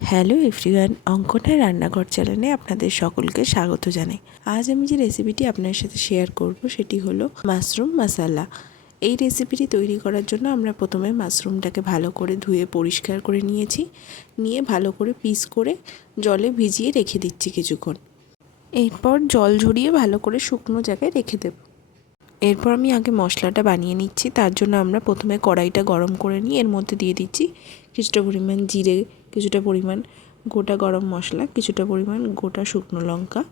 Hello everyone, অঙ্কনের রান্নাঘর চ্যানেলে আপনাদের সকলকে স্বাগত জানাই। আজ আমি যে রেসিপিটি আপনার সাথে শেয়ার করব সেটি হলো মাশরুম মশালা। এই রেসিপিটি তৈরি করার জন্য আমরা প্রথমে মাশরুমটাকে ভালো করে ধুয়ে পরিষ্কার করে নিয়ে ভালো করে পিস করে জলে ভিজিয়ে রেখে দিচ্ছি কিছুক্ষণ। এরপর জল ঝরিয়ে ভালো করে শুকনো জায়গায় রেখে দেব। এরপর আমি আগে মশলাটা বানিয়ে নিচ্ছি। তার জন্য আমরা প্রথমে কড়াইটা গরম করে নিয়ে এর মধ্যে দিয়ে দিচ্ছি কিছুটা পরিমাণ জিরে, কিছুটা পরিমাণ গোটা গরম মশলা, কিছুটা পরিমাণ গোটা শুকনো লঙ্কা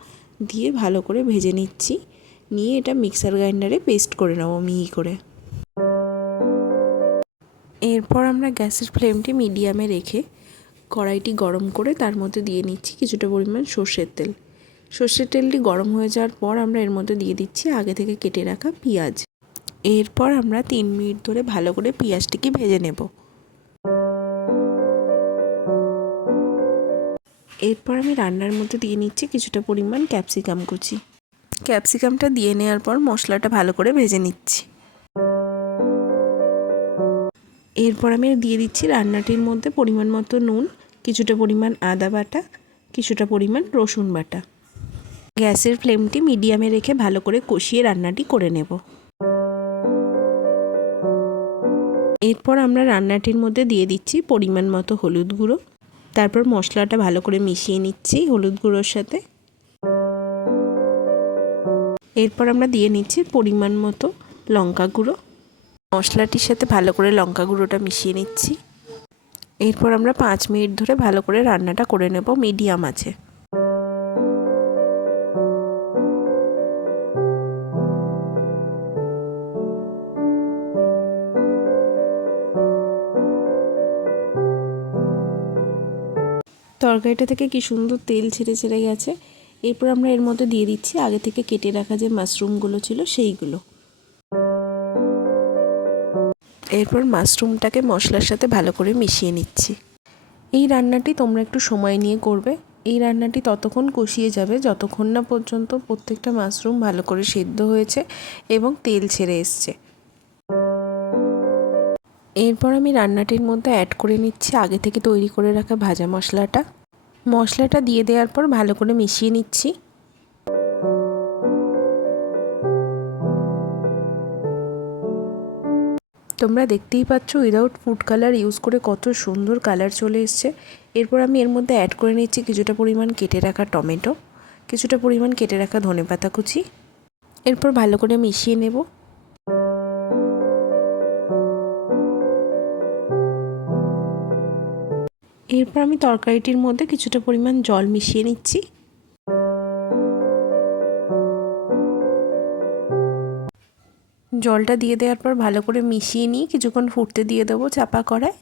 দিয়ে ভালো করে ভেজে নিচ্ছি। নিয়ে এটা মিক্সার গ্রাইন্ডারে পেস্ট করে নেব মিহি করে। এরপর আমরা গ্যাসের ফ্লেমটি মিডিয়ামে রেখে কড়াইটি গরম করে তার মধ্যে দিয়ে নিচ্ছি কিছুটা পরিমাণ সর্ষের তেল। সর্ষের তেলটি গরম হয়ে যাওয়ার পর আমরা এর মধ্যে দিয়ে দিচ্ছি আগে থেকে কেটে রাখা পেঁয়াজ। এরপর আমরা 3 মিনিট ধরে ভালো করে পেঁয়াজটিকে ভেজে নেব। এরপর আমি রান্নার মধ্যে দিয়ে নিচ্ছি কিছুটা পরিমাণ ক্যাপসিকাম কুচি। ক্যাপসিকামটা দিয়ে নেওয়ার পর মশলাটা ভালো করে ভেজে নিচ্ছি। এরপর আমি দিয়ে দিচ্ছি রান্নাটির মধ্যে পরিমাণ মতো নুন, কিছুটা পরিমাণ আদা বাটা, কিছুটা পরিমাণ রসুন বাটা। গ্যাসের ফ্লেমটি মিডিয়ামে রেখে ভালো করে কষিয়ে রান্নাটি করে নেব। এরপর আমরা রান্নাটির মধ্যে দিয়ে দিচ্ছি পরিমাণ মতো হলুদ গুঁড়ো। তারপর মশলাটা ভালো করে মিশিয়ে নিচ্ছি হলুদ গুঁড়োর সাথে। এরপর আমরা দিয়ে নিচ্ছি পরিমাণ মতো লঙ্কা গুঁড়ো। মশলাটির সাথে ভালো করে লঙ্কা গুঁড়োটা মিশিয়ে নিচ্ছি। এরপর আমরা 5 মিনিট ধরে ভালো করে রান্নাটা করে নেব মিডিয়াম আঁচে। তরকারিটা থেকে কি সুন্দর তেল ছেড়ে গেছে। এরপর আমরা এর মধ্যে দিয়ে দিচ্ছি আগে থেকে কেটে রাখা যে মাশরুমগুলো ছিল সেইগুলো। এরপর মাশরুমটাকে মশলার সাথে ভালো করে মিশিয়ে নিচ্ছি। এই রান্নাটি তোমরা একটু সময় নিয়ে করবে। এই রান্নাটি ততক্ষণ কষিয়ে যাবে যতক্ষণ না পর্যন্ত প্রত্যেকটা মাশরুম ভালো করে সেদ্ধ হয়েছে এবং তেল ছেড়ে এসছে। এরপর আমি রান্নাটির মধ্যে অ্যাড করে নিচ্ছি আগে থেকে তৈরি করে রাখা ভাজা মশলাটা। মশলাটা দিয়ে দেওয়ার পর ভালো করে মিশিয়ে নিচ্ছি। তোমরা দেখতেই পাচ্ছ উইদাউট ফুড কালার ইউজ করে কত সুন্দর কালার চলে এসছে। এরপর আমি এর মধ্যে অ্যাড করে নিচ্ছি কিছুটা পরিমাণ কেটে রাখা টমেটো, কিছুটা পরিমাণ কেটে রাখা ধনেপাতা কুচি। এরপর ভালো করে মিশিয়ে নেব। এরপর আমি তরকারিটির মধ্যে কিছুটা পরিমাণ জল মিশিয়ে নিচ্ছি। জলটা দিয়ে দেওয়ার পর ভালো করে মিশিয়ে নিয়ে কিছুক্ষণ ফুটতে দিয়ে দেবো চাপা কড়ায়।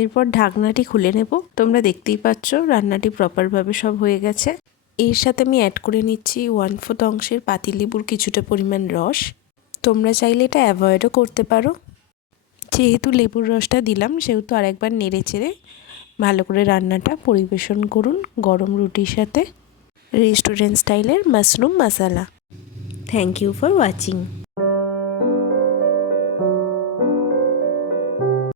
এরপর ঢাকনাটি খুলে নেব। তোমরা দেখতেই পাচ্ছ রান্নাটি প্রপারভাবে সব হয়ে গেছে। এর সাথে আমি অ্যাড করে নিচ্ছি 1/4 অংশের পাতিলেবুর কিছুটা পরিমাণ রস। তোমরা চাইলে এটা অ্যাভয়েডও করতে পারো। যেহেতু লেবুর রসটা দিলাম সেহেতু আরেকবার নেড়ে চেড়ে ভালো করে রান্নাটা পরিবেশন করুন গরম রুটির সাথে। রেস্টুরেন্ট স্টাইলের mushroom masala. Thank you for watching.